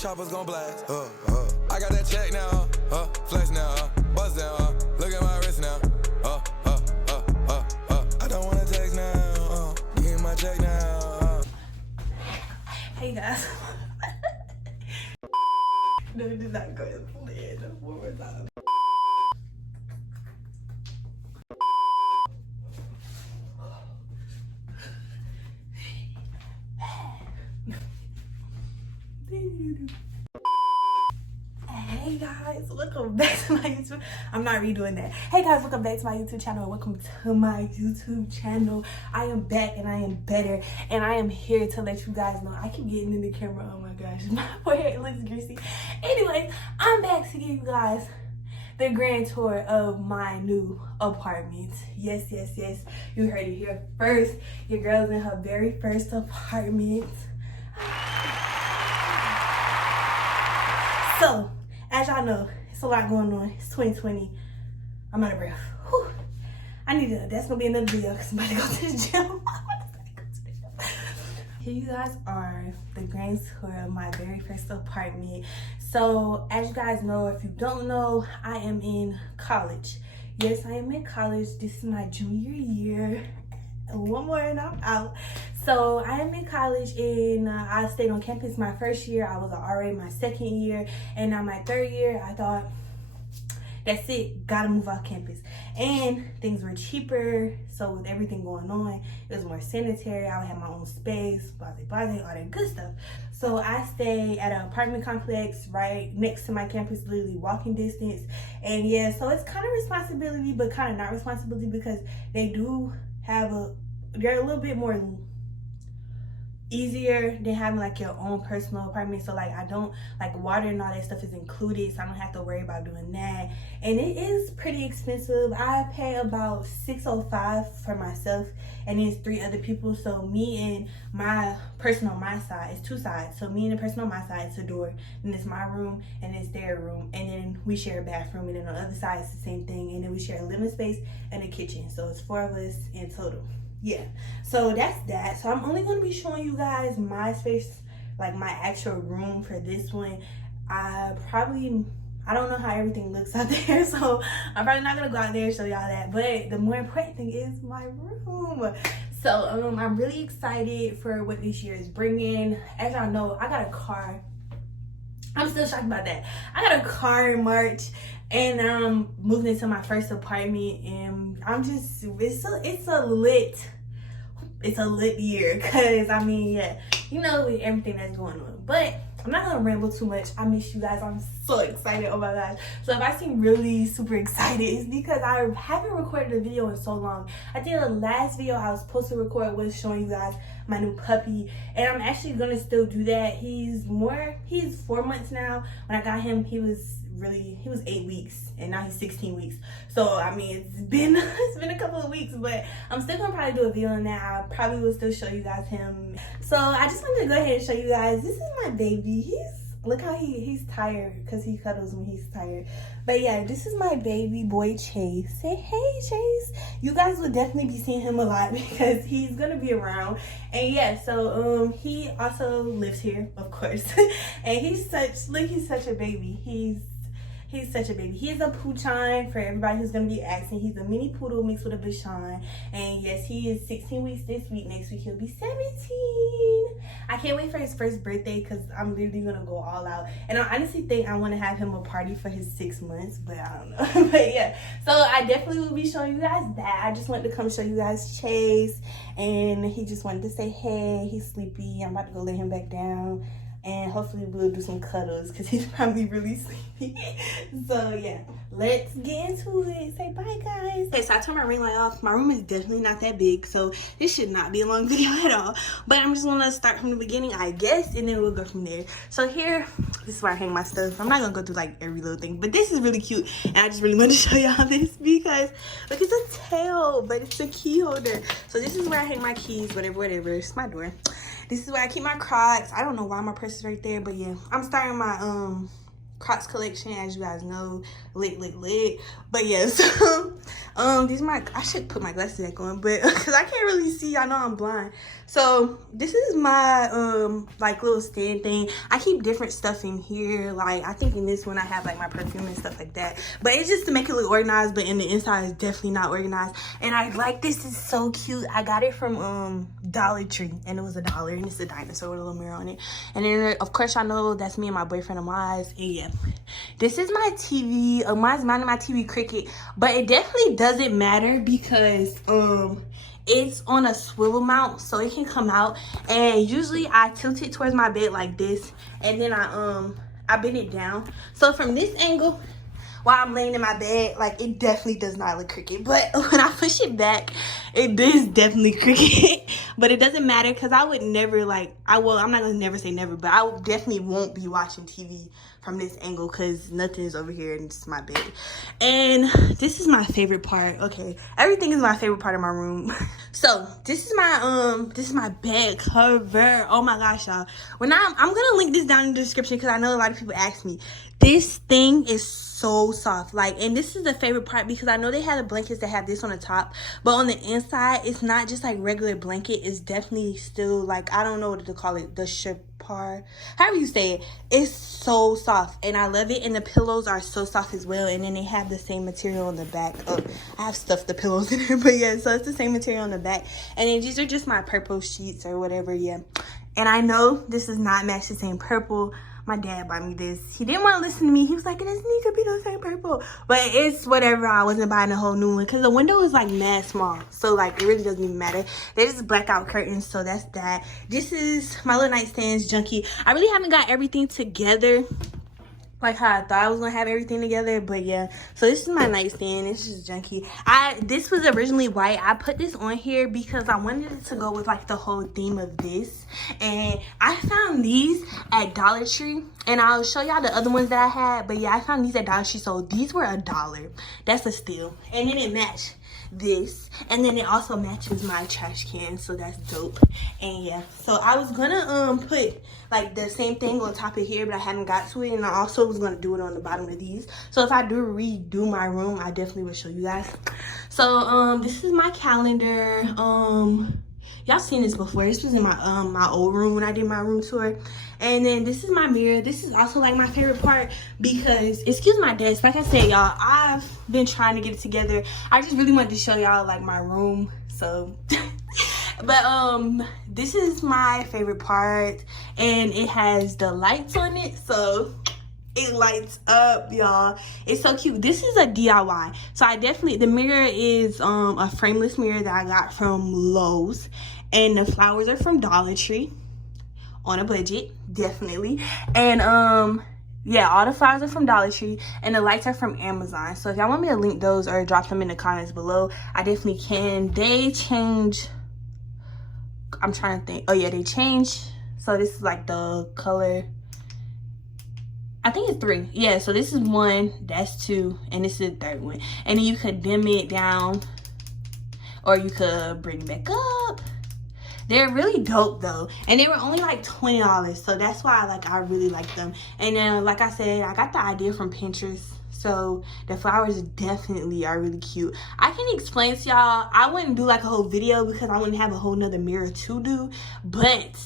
these choppers gon' blast. I got that check now, flex now, buzz down, look at my wrist now. I don't wanna text now, give me my check now. Hey guys. No, it did not go as planned. One more time. Hey guys, welcome back to my YouTube. I'm not redoing that. Hey guys, welcome back to my YouTube channel. Welcome to my YouTube channel. I am back and I am better, and I am here to let you guys know. I keep getting in the camera. Oh my gosh, my forehead looks greasy. Anyways, I'm back to give you guys the grand tour of my new apartment. Yes, you heard it here first. Your girl's in her very first apartment. So, as y'all know, it's a lot going on. It's 2020. I'm out of breath. Whew. That's gonna be another video because I'm about to go to the gym. Here you guys are, the grand tour of my very first apartment. So, as you guys know, if you don't know, I am in college. Yes, I am in college. This is my junior year. One more and I'm out. So I am in college, and I stayed on campus my first year. I was an RA my second year, and now my third year, I thought, that's it, gotta move off campus. And things were cheaper, so with everything going on, it was more sanitary. I would have my own space, all that good stuff. So I stay at an apartment complex right next to my campus, literally walking distance. And yeah, so it's kind of responsibility, but kind of not responsibility, because they do have they're a little bit more easier than having like your own personal apartment. So like, I don't like, water and all that stuff is included, so I don't have to worry about doing that. And it is pretty expensive. I pay about $605 for myself, and there's 3 other people. So me and my person on my side, it's 2 sides. So me and the person on my side, it's a door, and it's my room and it's their room, and then we share a bathroom, and then on the other side it's the same thing, and then we share a living space and a kitchen. So it's 4 of us in total. Yeah, so that's that. So I'm only going to be showing you guys my space, like my actual room for this one. I don't know how everything looks out there, so I'm probably not going to go out there and show y'all that. But the more important thing is my room. So I'm really excited for what this year is bringing. As y'all know, I got a car. I'm still shocked about that. I got a car in March, and I'm moving into my first apartment, and I'm just, it's a lit year, because I mean, yeah, you know, with everything that's going on. But I'm not gonna ramble too much. I miss you guys. I'm so excited. Oh my gosh. So if I seem really super excited, it's because I haven't recorded a video in so long. I think the last video I was supposed to record was showing you guys my new puppy, and I'm actually gonna still do that. He's 4 months now. When I got him, he was 8 weeks, and now he's 16 weeks. So I mean, it's been a couple of weeks, but I'm still gonna probably do a video on that. I probably will still show you guys him. So I just wanted to go ahead and show you guys, this is my baby. Look how he's tired, because he cuddles when he's tired. But yeah, this is my baby boy Chase. Say hey, Chase. You guys will definitely be seeing him a lot, because he's gonna be around. And yeah, so he also lives here, of course. And he's such a baby. He's such a baby. He is a Poochine, for everybody who's going to be asking. He's a mini poodle mixed with a Bichon. And yes, he is 16 weeks this week. Next week, he'll be 17. I can't wait for his first birthday, because I'm literally going to go all out. And I honestly think I want to have him a party for his 6 months, but I don't know. But yeah, so I definitely will be showing you guys that. I just wanted to come show you guys Chase. And he just wanted to say, hey, he's sleepy. I'm about to go lay him back down. And hopefully we'll do some cuddles, because he's probably really sleepy. So yeah, let's get into it. Say bye, guys. Okay, so I turned my ring light off. My room is definitely not that big, so this should not be a long video at all. But I'm just gonna start from the beginning, I guess, and then we'll go from there. So here, this is where I hang my stuff. I'm not gonna go through like every little thing, but this is really cute, and I just really wanted to show y'all this, because look, it's a tail, but it's a key holder. So this is where I hang my keys, whatever. It's my door. This is where I keep my Crocs. I don't know why my purse is right there, but yeah, I'm starting my Crocs collection, as you guys know. Lit. But yeah, so these are my, I should put my glasses back on, but because I can't really see, I know I'm blind. So this is my like little stand thing. I keep different stuff in here. Like I think in this one I have like my perfume and stuff like that, but it's just to make it look organized, but in the inside is definitely not organized. And I like this, is so cute. I got it from Dollar Tree, and it was $1, and it's a dinosaur with a little mirror on it. And then of course y'all know that's me and my boyfriend of mine. And yeah, this is my TV. Mine's mine and my TV Cricket, but it definitely doesn't matter because it's on a swivel mount, so it can come out. And usually I tilt it towards my bed like this, and then I bend it down. So from this angle, while I'm laying in my bed, like it definitely does not look crooked. But when I push it back, it is definitely crooked. But it doesn't matter because I would never like, I'm not gonna never say never, but I definitely won't be watching TV from this angle because nothing is over here and it's my bed. And this is my favorite part. Okay, everything is my favorite part of my room. So this is my bed cover. Oh my gosh, y'all. When I'm gonna link this down in the description because I know a lot of people ask me. This thing is so soft, like, and this is the favorite part because I know they have the blankets that have this on the top, but on the inside it's not just like regular blanket. It's definitely still like, I don't know what to call it, the Schem'N, however you say it. It's so soft and I love it. And the pillows are so soft as well, and then they have the same material on the back. I have stuffed the pillows in there, but yeah, so it's the same material on the back. And then these are just my purple sheets or whatever. Yeah, and I know this does not match the same purple. My dad bought me this. He didn't want to listen to me. He was like, it doesn't need to be the same purple. But it's whatever. I wasn't buying a whole new one because the window is like mad small. So like it really doesn't even matter. There's just blackout curtains. So that's that. This is my little nightstands, junky. I really haven't got everything together like how I thought I was gonna have everything together, but yeah. So this is my nightstand. It's just junky. This was originally white. I put this on here because I wanted it to go with like the whole theme of this. And I found these at Dollar Tree, and I'll show y'all the other ones that I had. But yeah, I found these at Dollar Tree. So these were $1. That's a steal. And then it matched this, and then it also matches my trash can, so that's dope. And yeah, so I was gonna put like the same thing on top of here, but I haven't got to it. And I also was gonna do it on the bottom of these, so if I do redo my room, I definitely will show you guys. So this is my calendar. Y'all seen this before. This was in my my old room when I did my room tour. And then this is my mirror. This is also like my favorite part because, excuse my desk, like I said, y'all, I've been trying to get it together. I just really wanted to show y'all like my room. So but this is my favorite part, and it has the lights on it, so it lights up, y'all. It's so cute. This is a DIY. So I definitely, the mirror is a frameless mirror that I got from Lowe's, and the flowers are from Dollar Tree. On a budget, definitely. And yeah, all the flowers are from Dollar Tree, and the lights are from Amazon. So if y'all want me to link those or drop them in the comments below, I definitely can. They change, I'm trying to think. Oh yeah, they change. So this is like the color, I think it's 3. Yeah, so this is 1, that's 2, and this is the 3rd one. And then you could dim it down, or you could bring it back up. They're really dope though, and they were only like $20, so that's why I really like them. And then like I said, I got the idea from Pinterest, so the flowers definitely are really cute. I can explain to y'all, I wouldn't do like a whole video because I wouldn't have a whole nother mirror to do, but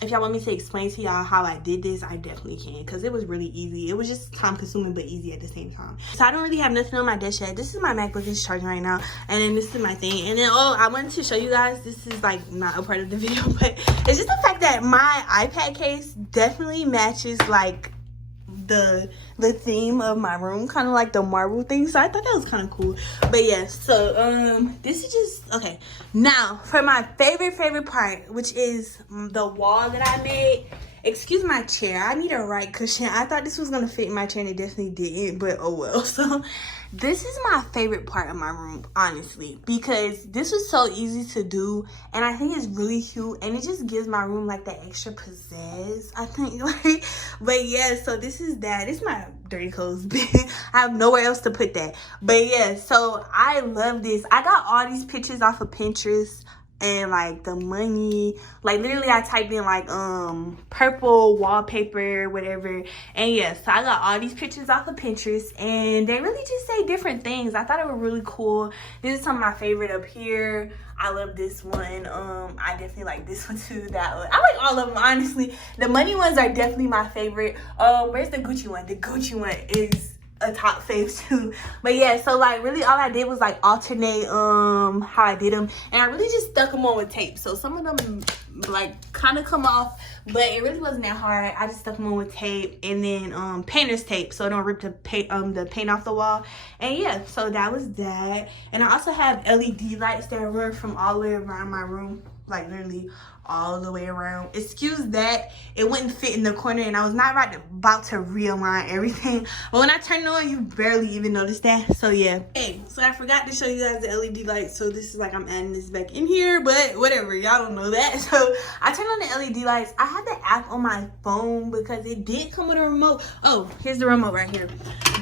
if y'all want me to explain to y'all how I did this, I definitely can, because it was really easy. It was just time consuming but easy at the same time. So I don't really have nothing on my desk yet. This is my MacBook, it's charging right now, and then this is my thing. And then I wanted to show you guys, this is like not a part of the video, but it's just the fact that my iPad case definitely matches like the theme of my room, kind of like the marble thing. So I thought that was kind of cool. But yeah, so this is just okay. Now for my favorite part, which is the wall that I made. Excuse my chair, I need a right cushion. I thought this was gonna fit in my chair and it definitely didn't, but oh well. So this is my favorite part of my room, honestly, because this was so easy to do, and I think it's really cute, and it just gives my room like that extra pizzazz, I think. Like, but yeah, so this is that. It's my dirty clothes bin. I have nowhere else to put that. But yeah, so I love this. I got all these pictures off of Pinterest. and like the money. Like literally I typed in like purple wallpaper, whatever. And yeah, so I got all these pictures off of Pinterest, and they really just say different things. I thought it was really cool. This is some of my favorite up here. I love this one. I definitely like this one too. That one, I like all of them, honestly. The money ones are definitely my favorite. Where's the Gucci one? The Gucci one is a top fave too. But yeah, so like really all I did was like alternate how I did them, and I really just stuck them on with tape. So some of them like kind of come off, but it really wasn't that hard. I just stuck them on with tape, and then painter's tape so it don't rip the paint off the wall. And yeah, so that was that. And I also have LED lights that run from all the way around my room, like literally all the way around. Excuse that it wouldn't fit in the corner, and I was not about to realign everything, but when I turned it on, you barely even noticed that. So yeah. Hey, so I forgot to show you guys the LED lights. So this is like, I'm adding this back in here, but whatever, y'all don't know that. So I turned on the LED lights. I had the app on my phone because it did come with a remote. Oh, here's the remote right here.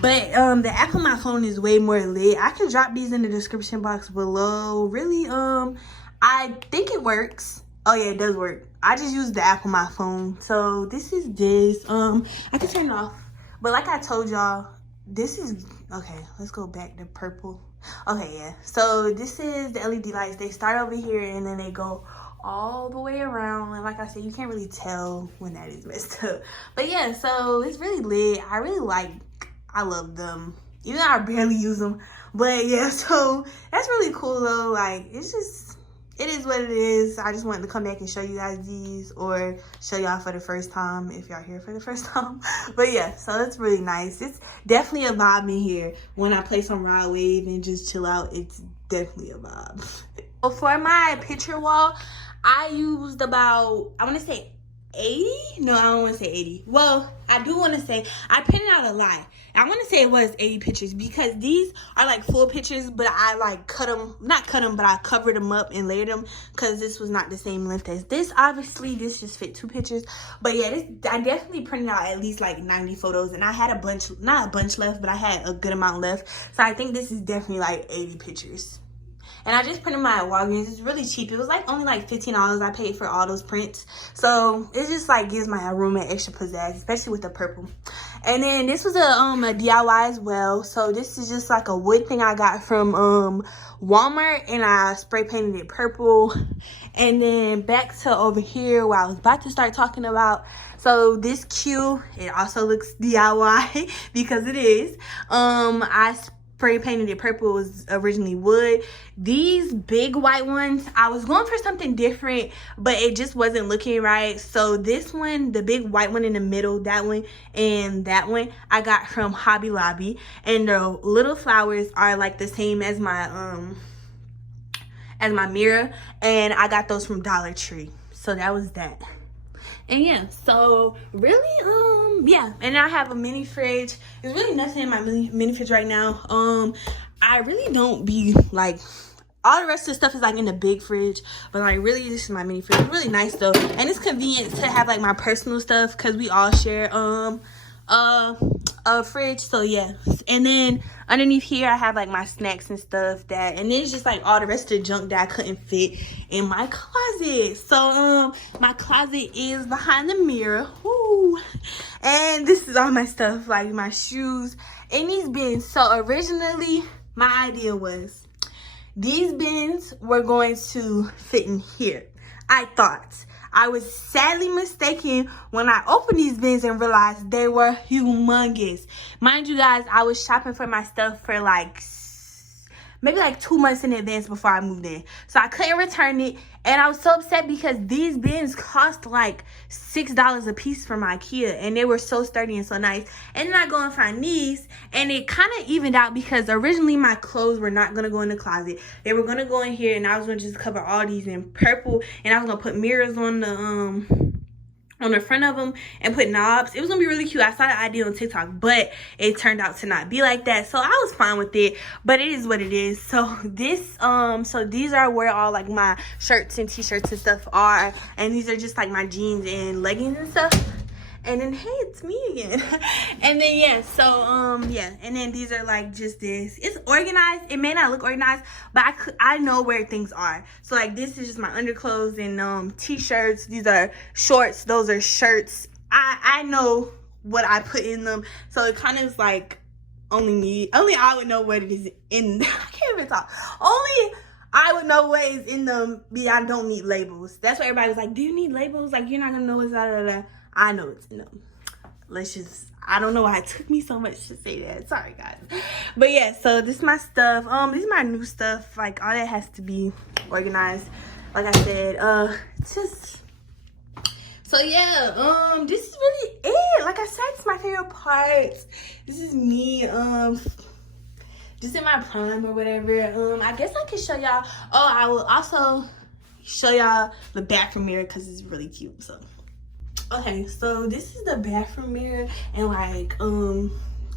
But the app on my phone is way more lit. I can drop these in the description box below. Really, I think it works. Oh yeah, it does work. I just use the app on my phone. So this is this. I can turn it off. But like I told y'all, this is okay. Let's go back to purple. Okay, yeah. So this is the LED lights. They start over here and then they go all the way around. And like I said, you can't really tell when that is messed up. But yeah, so it's really lit. I love them. Even though I barely use them. But yeah, so that's really cool though. Like, it's just, it is what it is. I just wanted to come back and show you guys these, or show y'all for the first time if y'all here for the first time. But yeah, so that's really nice. It's definitely a vibe in here. When I play some Ride Wave and just chill out, it's definitely a vibe. So for my picture wall, I used about, I want to say 80? No, I don't want to say 80. Well, I do want to say, I printed out a lie. I want to say it was 80 pictures because these are like full pictures, but I like not cut them, but I covered them up and layered them because this was not the same length as this. Obviously, this just fit 2 pictures. But yeah, I definitely printed out at least like 90 photos, and I had a bunch, not a bunch left, but I had a good amount left. So I think this is definitely like 80 pictures. And I just printed mine at Walgreens. It's really cheap. It was like only like $15 I paid for all those prints. So it just like gives my room an extra pizzazz, especially with the purple. And then this was a DIY as well. So this is just like a wood thing I got from Walmart, and I spray painted it purple. And then back to over here where I was about to start talking about. So this queue, it also looks DIY because it is. I spray painted it purple. It was originally wood. These big white ones, I was going for something different, but it just wasn't looking right. So this one, the big white one in the middle, that one and that one, I got from Hobby Lobby. And the little flowers are like the same as my mirror, and I got those from Dollar Tree. So that was that. And yeah, so really, yeah. And I have a mini fridge. There's really nothing in my mini fridge right now. I really don't be like, all the rest of the stuff is like in the big fridge, but like really this is my mini fridge. It's really nice though, and it's convenient to have like my personal stuff because we all share a fridge. So yeah. And then underneath here I have like my snacks and stuff, that, and then it's just like all the rest of the junk that I couldn't fit in my closet. So my closet is behind the mirror. Woo. And this is all my stuff, like my shoes and these bins. So originally my idea was these bins were going to fit in here. I thought. I was sadly mistaken when I opened these bins and realized they were humongous. Mind you guys, I was shopping for my stuff for like maybe like 2 months in advance before I moved in. So I couldn't return it. And I was so upset because these bins cost like $6 a piece from IKEA. And they were so sturdy and so nice. And then I go and find these. And it kind of evened out because originally my clothes were not going to go in the closet. They were going to go in here, and I was going to just cover all these in purple. And I was going to put mirrors on the front of them and put knobs. It was gonna be really cute. I saw the idea on TikTok, but it turned out to not be like that. So I was fine with it, but it is what it is. So this so these are where all like my shirts and t-shirts and stuff are, and these are just like my jeans and leggings and stuff. And then hey, it's me again. And then yeah, so yeah, and then these are like just this. It's organized. It may not look organized, but I know where things are. So like this is just my underclothes and t-shirts. These are shorts. Those are shirts. I know what I put in them. So it kind of is like only I would know what it is in. I can't even talk. Only I would know what is in them. I don't need labels. That's why everybody was like, do you need labels? Like, you're not gonna know what's da. I know it's in them. I don't know why it took me so much to say that. Sorry, guys. But yeah, so this is my stuff. This is my new stuff. Like, all that has to be organized. Like I said, so yeah, this is really it. Like I said, it's my favorite parts. This is me, just in my prime or whatever. I guess I can show y'all. Oh, I will also show y'all the bathroom mirror because it's really cute. So okay, so this is the bathroom mirror, and like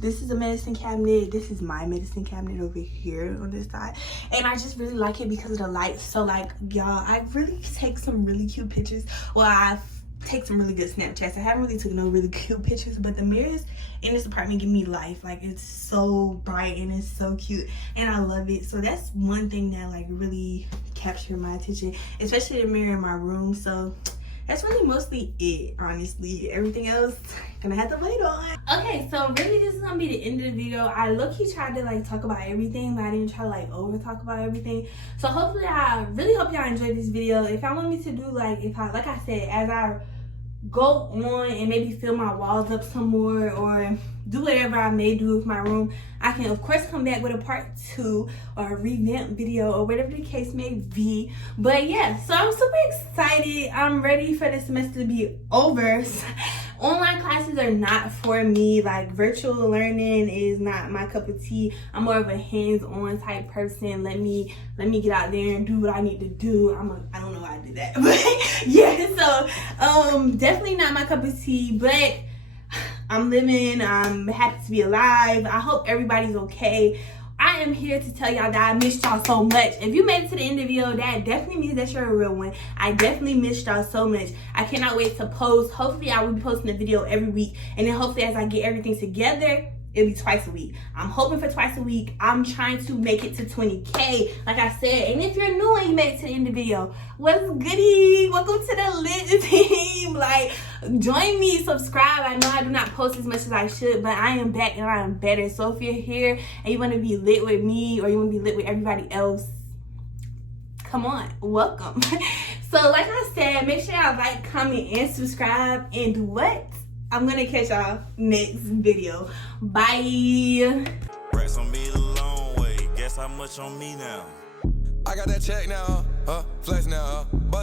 this is a medicine cabinet. This is my medicine cabinet over here on this side, and I just really like it because of the light. So like y'all, I really take some really cute pictures. Well, I take some really good Snapchats. I haven't really taken no really cute pictures, but the mirrors in this apartment give me life. Like, it's so bright and it's so cute, and I love it. So that's one thing that like really captured my attention, especially the mirror in my room. So that's really mostly it, honestly. Everything else gonna have to wait on. Okay, so really this is gonna be the end of the video. I low-key tried to like talk about everything, but I didn't try to like over talk about everything. So hopefully, I really hope y'all enjoyed this video. If y'all want me to do like I said, as I go on and maybe fill my walls up some more or do whatever I may do with my room, I can of course come back with a part 2 or a revamp video or whatever the case may be. But yeah, so I'm super excited. I'm ready for the semester to be over. Online classes are not for me. Like, virtual learning is not my cup of tea. I'm more of a hands-on type person. Let me get out there and do what I need to do. I don't know why I did that, but yeah. So definitely not my cup of tea, but I'm living. I'm happy to be alive. I hope everybody's okay. I am here to tell y'all that I missed y'all so much. If you made it to the end of the video, that definitely means that you're a real one. I definitely missed y'all so much. I cannot wait to post. Hopefully, I will be posting a video every week. And then hopefully, as I get everything together, it'll be twice a week. I'm hoping for twice a week. I'm trying to make it to 20K, like I said. And if you're new and you made it to the end of the video, what's goody? Welcome to the lit team. Like, join me, subscribe. I know I do not post as much as I should, but I am back and I am better. So if you're here and you want to be lit with me or you want to be lit with everybody else, come on, welcome. So like I said, make sure y'all like, comment, and subscribe. And do what? I'm gonna catch y'all next video. Bye. Racks on me the long way. Guess how much on me now? I got that check now, flex now, bust